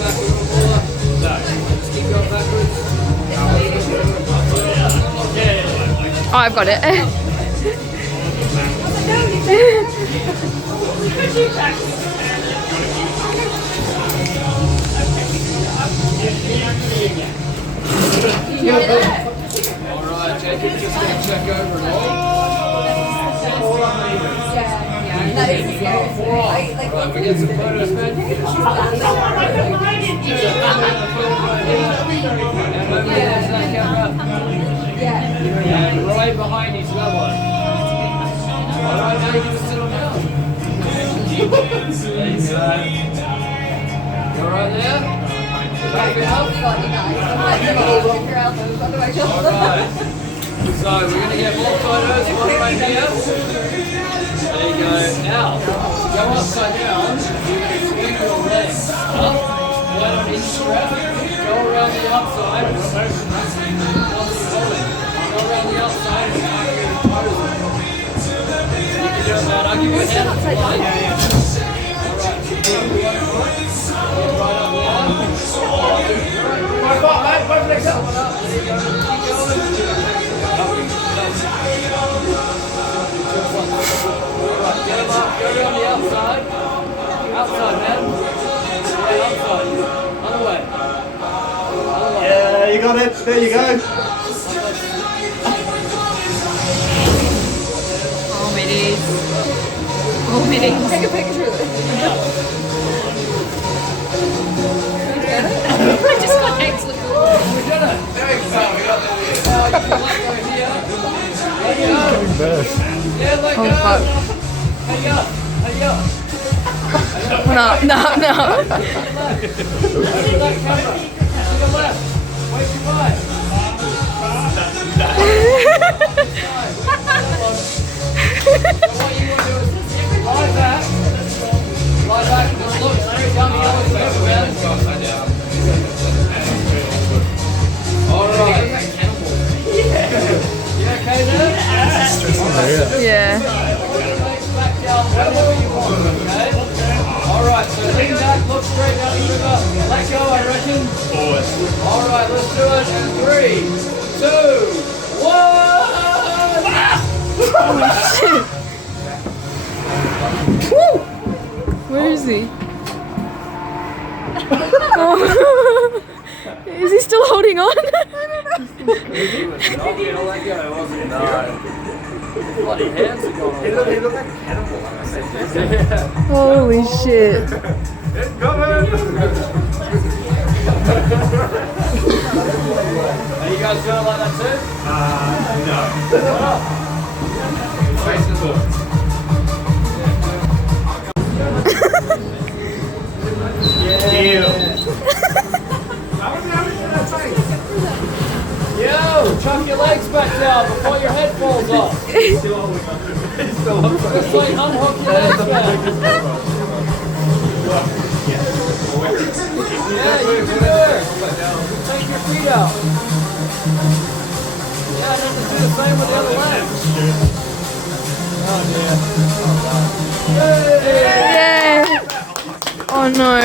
back a little more. Just keep going backwards. Oh, I've got it. Alright, Jacob's just going to check over it all. Alright, we get some photos, man. And over there to that camera. And right behind you to that one. Alright, now you can just sit on down. There you go. You alright there? Back it up. Alright. So we're going to get more photos, one right here. There you go. Now, go upside down. You're going to swing your legs up, one on each strap. Go around the outside. Go around the outside and tuck your toes in. You can do it, man. I'll give you a hand if you like. Alright, keep going. Right up there. Both legs up. There you go. Keep going. Alright, get him up. Go around the outside. Outside, man. Yeah, outside. Other way. Other way. Yeah, you got it. There you go. Oh, middies. Oh, middies. Take a picture of it. I just got excellent. We did it. There you go. We got this. You can let go here. Let go. Yeah, let go. Oh, fuck. Hey, up. Hey, up. No. To the left camera. To the left. Wait your right. What you want to do is lie back. Lie back and just look straight down the yellow circle, man. Alright. You okay there? Yeah. Back down wherever you want, okay? Alright, so lean back, look straight down the river. Let go, I reckon. Alright, let's do it in 3, 2, 1. Woo! Where is he? Oh. Is he still holding on? He was not going to let go, wasn't he? No. Bloody hands are going on. He looked like a cannibal. Holy shit. Are you guys doing like that too? No. Face the door. Yo, chuck your legs back down before your head falls off. Just like unhook your legs back. Yeah, you can do it. Take your feet out. Yeah, and then just do the same with the other leg. Oh dear. Yeah. Oh no.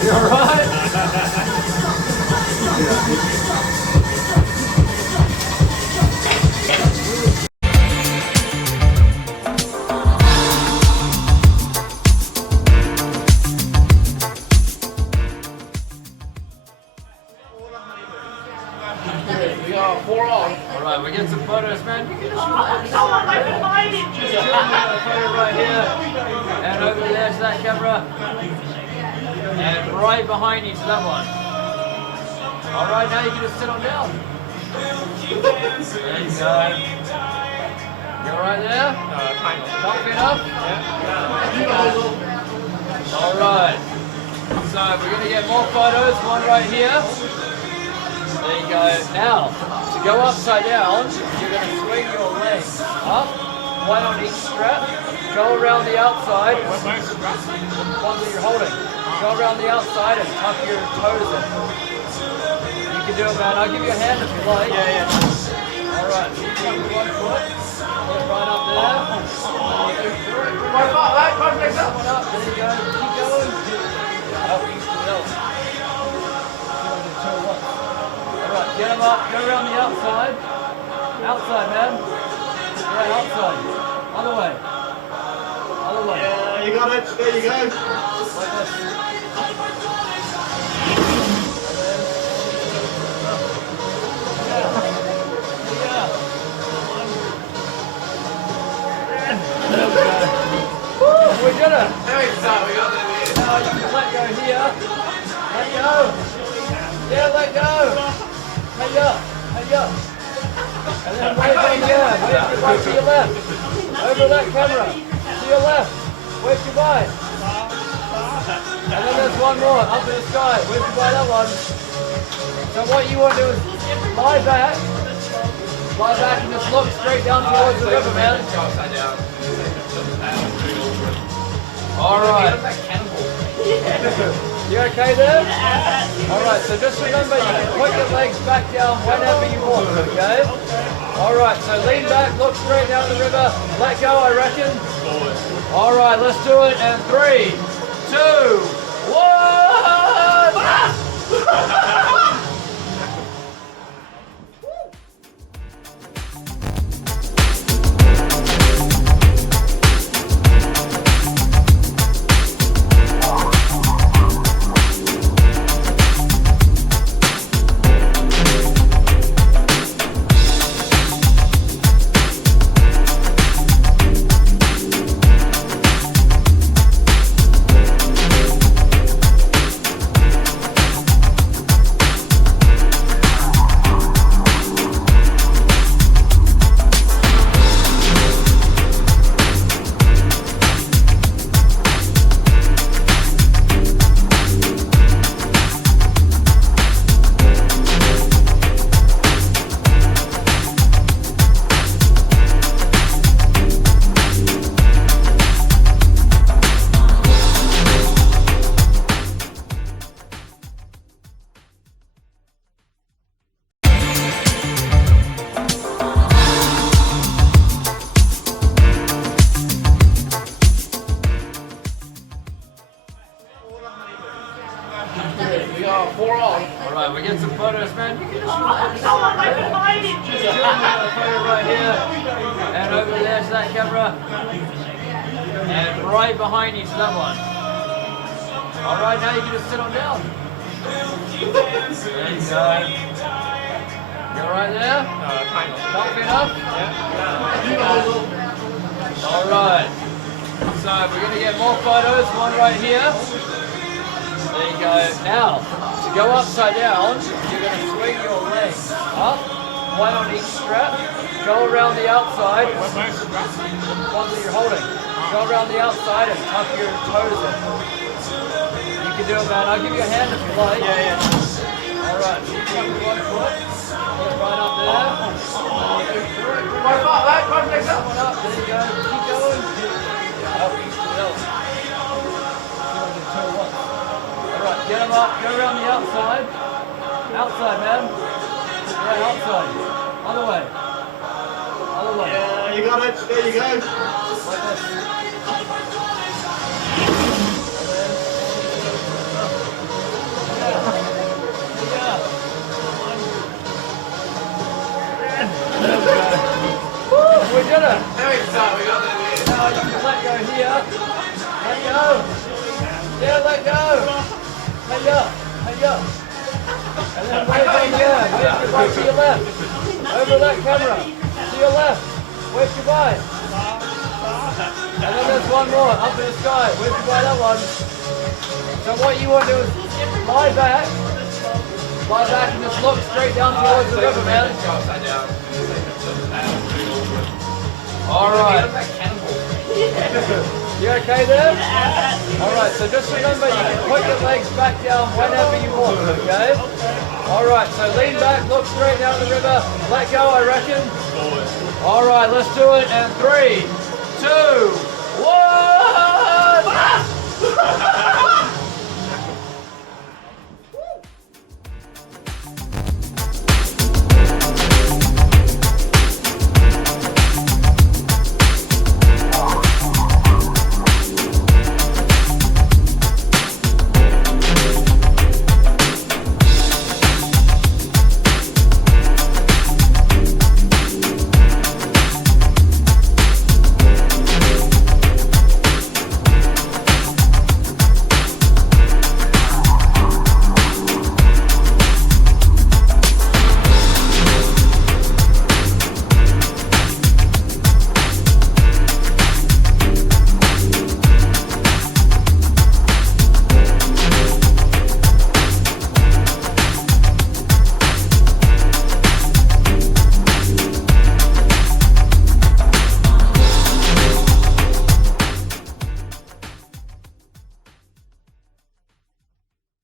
You alright? We are 4 on. Alright, we get some photos, man. You can just shoot a photo right here. And over there to that camera. And right behind you to that one. Alright, now you can just sit on down. There you go. You alright there? Kind of. Comfy enough? Yeah. Alright. So we're going to get more photos. One right here. There you go. Now, to go upside down, you're going to swing your legs up, one on each strap. Go around the outside. One that you're holding. Go around the outside and tuck your toes in. You can do it, man. I'll give you a hand if you like. Yeah. Alright, so you come with one foot. Put it right up there. Both legs up. One up. There you go. Keep going. up, go around the outside. Outside, man. Yeah, outside. Other way. Other way. Yeah, you got it. There you go. Like this. We did it! There we go, we got it. Now you can let go here. Let go. Yeah, let go. Hey up. Hey up. And then wave on here. Wave your right to your left. Over that camera. To your left. Wave goodbye. And then there's one more. Up in the sky. Wave goodbye that one. So what you want to do is lie back. Lie back and just look straight down towards the river, man. Go upside down. Alright. Catapult. You okay there? Alright, so just remember you can put your legs back down whenever you want, okay? Alright, so lean back, look straight down the river, let go, I reckon. Alright, let's do it, and 3, 2, 1! We got 4 all. Alright, we get some photos, man. You can just Someone might be behind it. shoot a photo right here. And over there to that camera. And right behind you to that one. Alright, now you can just sit on down. There you go. You alright there? Kind of. Comfy enough? Yeah. Alright. So we're going to get more photos. One right here. There you go. Now, to go upside down, you're going to swing your legs up, one on each strap, go around the outside, one that you're holding, go around the outside and tuck your toes in. You can do it, man. I'll give you a hand if you like. Yeah. Alright, you tuck your one foot, put it right up there. One foot, right? One legs up. One up, there you go. Keep going. Up, each to the other. Alright, get them up, go around the outside. Outside, man. Yeah, outside. Other way. Other way. Yeah, you got it. There you go. Like this. We did it! There we go, we got it. Now you can let go here. Let go. Yeah, let go. Hey up. Hey up. And then wave on here. Wave your right to your left. Over that camera. To your left. Wave goodbye. And then there's one more. Up in the sky. Wave goodbye that one. So what you want to do is lie back. Lie back and just look straight down towards the river, man. Go upside down. Alright. Catapult. You okay there? Alright, so just remember you can put your legs back down whenever you want, okay? Alright, so lean back, look straight down the river, let go, I reckon. Alright, let's do it, and 3, 2, 1!